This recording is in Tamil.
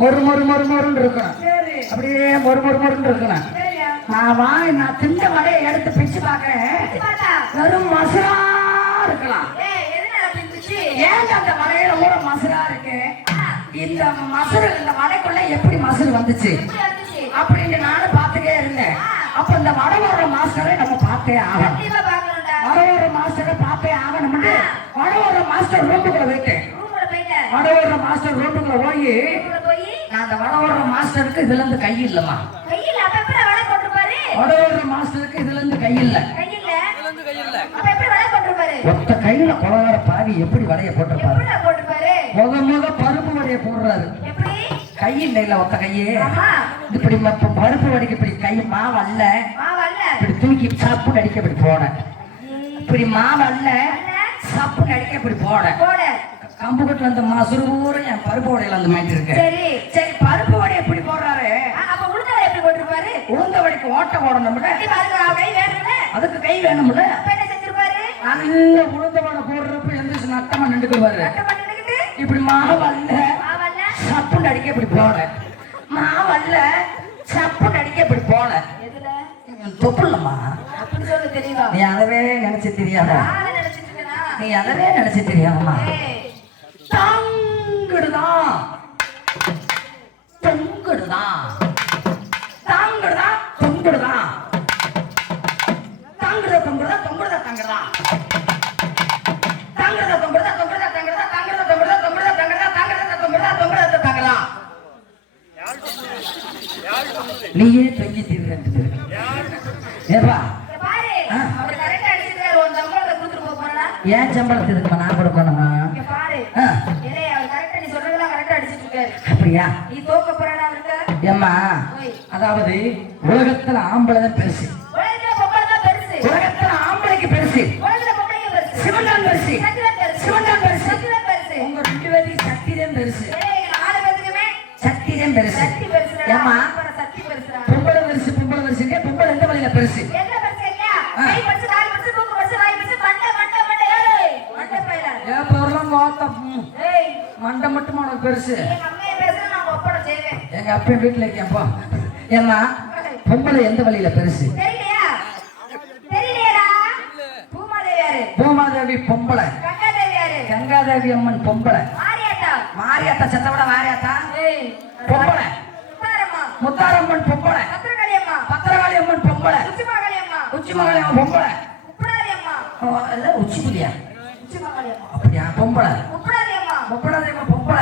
மொறு மொறு மொறு மொறுன்னு இருக்கணும் அப்படியே மொறு மொறு மொறுன்னு இருக்கணும் நான் வாய் நான் திண்ட வடையை எடுத்து பிச்சு பார்க்கறேன். வெறும் மசுரா இருக்கலாம். ஏங்க அந்த வடையில கூட மசுரா இருக்கு? இந்த மசுரு இந்த வடைக்குள்ள எப்படி மசுரு வந்துச்சு? அப்படின்னு நானும் பார்த்துட்டே இருந்தேன். அப்ப இந்த வடை வர மாஸ்டரை நம்ம பார்த்தே ஆகணும். வடை வர மாஸ்டரை பார்த்தே ஆகணும்னு வடை வர மாஸ்டர் ரூமுக்குள்ள போயிட்டேன். வடை வர மாஸ்டர் ரூமுக்குள்ள போய் நான் அந்த வடை வர மாஸ்டருக்கு இதுல இருந்து கை இல்லம்மா. கையில அப்ப எப்படி வடை போட்டுருப்பாரு? வடை வர மாஸ்டருக்கு இதுல இருந்து கை இல்ல. கையில? அப்ப எப்படி வடை போட்டுருப்பாரு? ஒத்த கையில கொலகார பாவி எப்படி வடைய போட்டிருப்பாரு? எப்படி போட்டுருப்பாரு? முத முத பருப்பு வடைய போடுறாரு. எப்படி? கை இல்ல ஒத்த கையே. ஆமா. இப்படி பருப்பு வடைக்கு இப்படி கை மாவல்ல மாவல்ல. இப்படி தூக்கி சாப்பு அடிக்க இப்படி போட இப்படி மாவல்ல சாப்பு அடிக்க இப்படி போட போட கம்பு கட்டுல அந்த மசுறு பூரா என் பருப்பு வடையில அந்த மாதிரி இருக்கு சரி சரி பருப்பு வடை எப்படி போடுறாரு? அப்ப உளுந்த வடை எப்படி போட்டிருப்பாரு? உளுந்த வடைக்கு ஓட்ட போடணும்ல. கண்டிப்பா அதுக்கு கை வேணும்ல? அதுக்கு கை வேணும்ல. அப்ப என்ன செஞ்சிருப்பாரு? நல்ல உளுந்த வடை போடுறப்ப எந்திரிச்சு நட்டமா நின்றுக்குவாரு இப்படி மாவல்ல மாவல்ல? சப்புன்னு அடிக்க இப்படி போட மாவல்ல சப்புன்னு அடிக்க இப்படி போட எதுல? தொப்புலம்மா அப்படி சொல்லு தெரியுமா? நீ அதவே நினைச்சு தெரியாத? நீ அதவே நினைச்சு தெரியாதம்மா. தாங்குடுதான் தொங்குடுதான் தாங்குடுதான் தொங்குடுதான் தாங்குடுதா தொங்குடுதா? தொங்குடுதா தாங்குடுதா? தாங்குடுதா தொங்குடுதா தொங்குடுதா தாங்குடுதா? தாங்குடுதா தொங்குடுதா தொங்குடுதா தாங்குடுதா? தாங்குடுதா தொங்குடுதா தொங்குடுதா தாங்குடா நீயே தொங்கி தீர்ந்து ஏப்பா. ஏன் சம்பளத்துக்கு நான் கொடுக்கணுமா? அப்படியா? நீ தோக்க போறானா அவருக்கு ஏம்மா. அதாவது உலகத்துல ஆம்பளை தான் பெருசு. உலகத்துல ஆம்பளைக்கு பெருசு. சிவன் தான் பெருசு. பெருசு. சிவன் தான் பெருசு. சக்திதான் பெருசு. உங்க ரெண்டு பேருக்கு சக்தி தான் பெருசு. சக்தி தான் பெருசு பெருசுடா. பொம்பளை பெருசு பொம்பளை பெருசுங்க பொம்பளை எந்த வழியில பெருசு? மண்டை மட்டும் உனக்கு பெருசு? செய்வேன் எங்க அப்பா வீட்டுல இருக்கேன்ப்பா ஏம்மா பொம்பளை எந்த வழியில பெருசு? பூமாதேவி பொம்பளை. கங்காதேவி அம்மன் பொம்பளை. மாரியாத்தா. மாரியாத்தா செத்தவிட மாரியாத்தா? பொம்பளை. முத்தாரம்மா. முத்தாரம்மன் பொம்பளை. பத்திரகாளி அம்மா பத்திரகாளி அம்மன் பொம்பளை. உச்சிமகாளி அம்மா உச்சி மகளி அம்மன் பொம்பளை உச்சி அம்மா அப்படியா பொம்பளை. அம்மா முப்படாதேவ